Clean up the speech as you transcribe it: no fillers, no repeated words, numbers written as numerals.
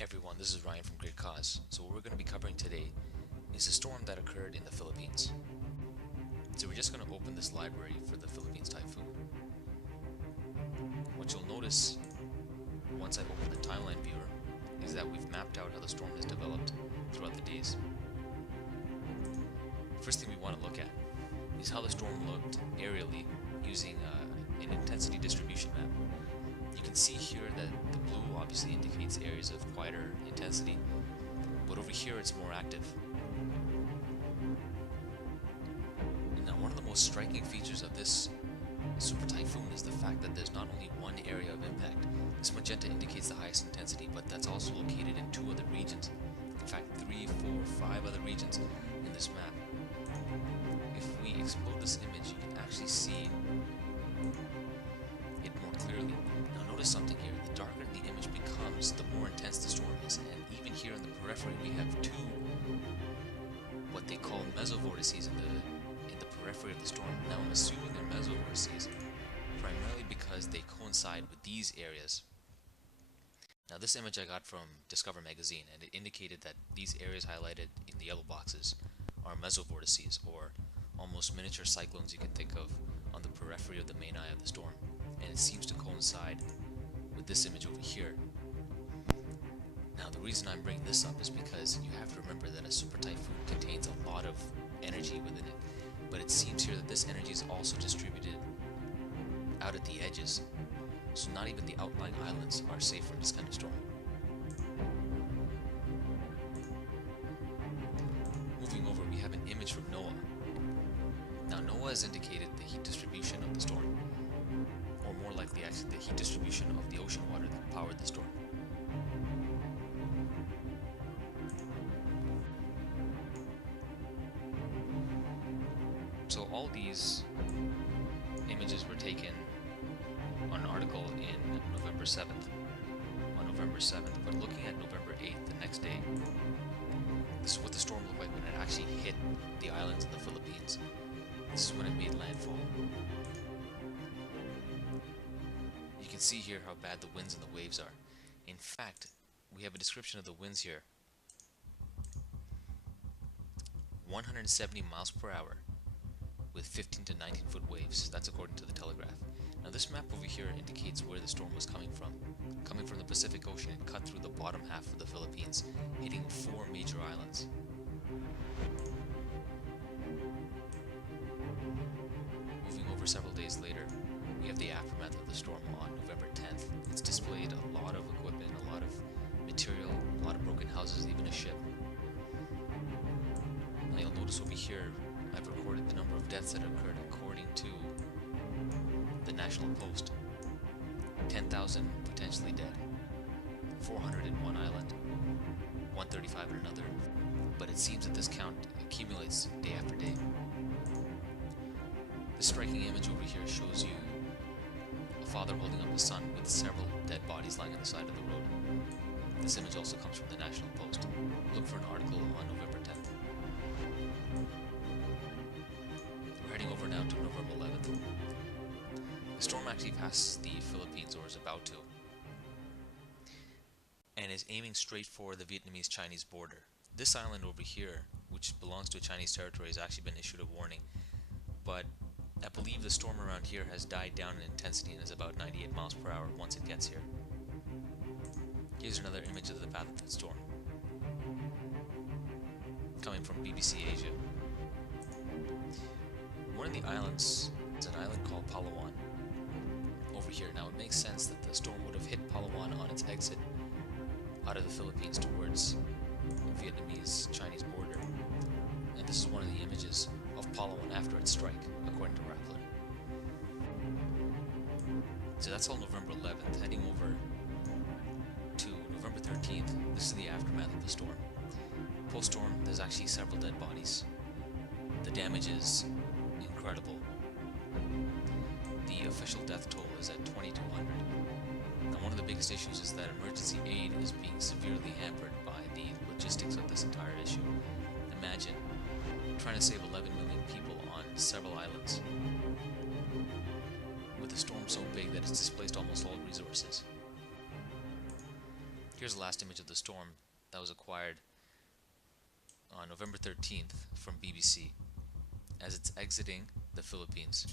Hey everyone, this is Ryan from GritCause. So what we're going to be covering today is a storm that occurred in the Philippines. So we're just going to open this library for the Philippines Typhoon. What you'll notice once I open the timeline viewer is that we've mapped out how the storm has developed throughout the days. First thing we want to look at is how the storm looked aerially using an intensity distribution map. You can see here that the blue obviously indicates areas of quieter intensity, but over here it's more active. And now one of the most striking features of this super typhoon is the fact that there's not only one area of impact. This magenta indicates the highest intensity, but that's also located in two other regions. In fact, 3, 4, 5 other regions in this map. If we explode this image, you can actually see it more clearly. Now notice something here. The darker the image becomes, the more intense the storm is. And even here in the periphery, we have two what they call mesovortices in the periphery of the storm. Now I'm assuming they're mesovortices primarily because they coincide with these areas. Now this image I got from Discover magazine, and it indicated that these areas highlighted in the yellow boxes are mesovortices, or almost miniature cyclones you can think of on the periphery of the main eye of the storm. And it seems to coincide with this image over here. Now the reason I'm bringing this up is because you have to remember that a super typhoon contains a lot of energy within it, but it seems here that this energy is also distributed out at the edges, so not even the outlying islands are safe from this kind of storm. Moving over, we have an image from NOAA. Now NOAA has indicated the heat distribution of the storm, or more likely actually the heat distribution of the ocean water that powered the storm. So all these images were taken on an article in November 7th, but looking at November 8th, the next day, this is what the storm looked like when it actually hit the islands in the Philippines. This is when it made landfall. You can see here how bad the winds and the waves are. In fact, we have a description of the winds here. 170 miles per hour with 15 to 19 foot waves. That's according to the Telegraph. Now this map over here indicates where the storm was coming from. Coming from the Pacific Ocean, it cut through the bottom half of the Philippines, hitting 4 major islands. Moving over several days later, we have the aftermath of the storm on November 10th. It's displayed a lot of equipment, a lot of material, a lot of broken houses, even a ship. Now you'll notice over here, I've recorded the number of deaths that occurred according to the National Post. 10,000 potentially dead, 400 in one island, 135 in another, but it seems that this count accumulates day after day. This striking image over here shows you a father holding up his son with several dead bodies lying on the side of the road. This image also comes from the National Post. Look for an article on November 10th. We're heading over now to November 11th. The storm actually passed the Philippines, or is about to, and is aiming straight for the Vietnamese-Chinese border. This island over here, which belongs to a Chinese territory, has actually been issued a warning, but I believe the storm around here has died down in intensity and is about 98 miles per hour once it gets here. Here's another image of the path of the storm, coming from BBC Asia. One of the islands is an island called Palawan. Over here. Now it makes sense that the storm would have hit Palawan on its exit out of the Philippines towards the Vietnamese-Chinese border. And this is one of the images of Palawan after its strike, according to Rappler. So that's all November 11th. Heading over to November 13th, this is the aftermath of the storm. Post-storm, there's actually several dead bodies. The damage is incredible. The official death toll is at 2,200. Now one of the biggest issues is that emergency aid is being severely hampered by the logistics of this entire issue. Imagine trying to save 11 million people on several islands with a storm so big that it's displaced almost all resources. Here's the last image of the storm that was acquired on November 13th from BBC as it's exiting the Philippines.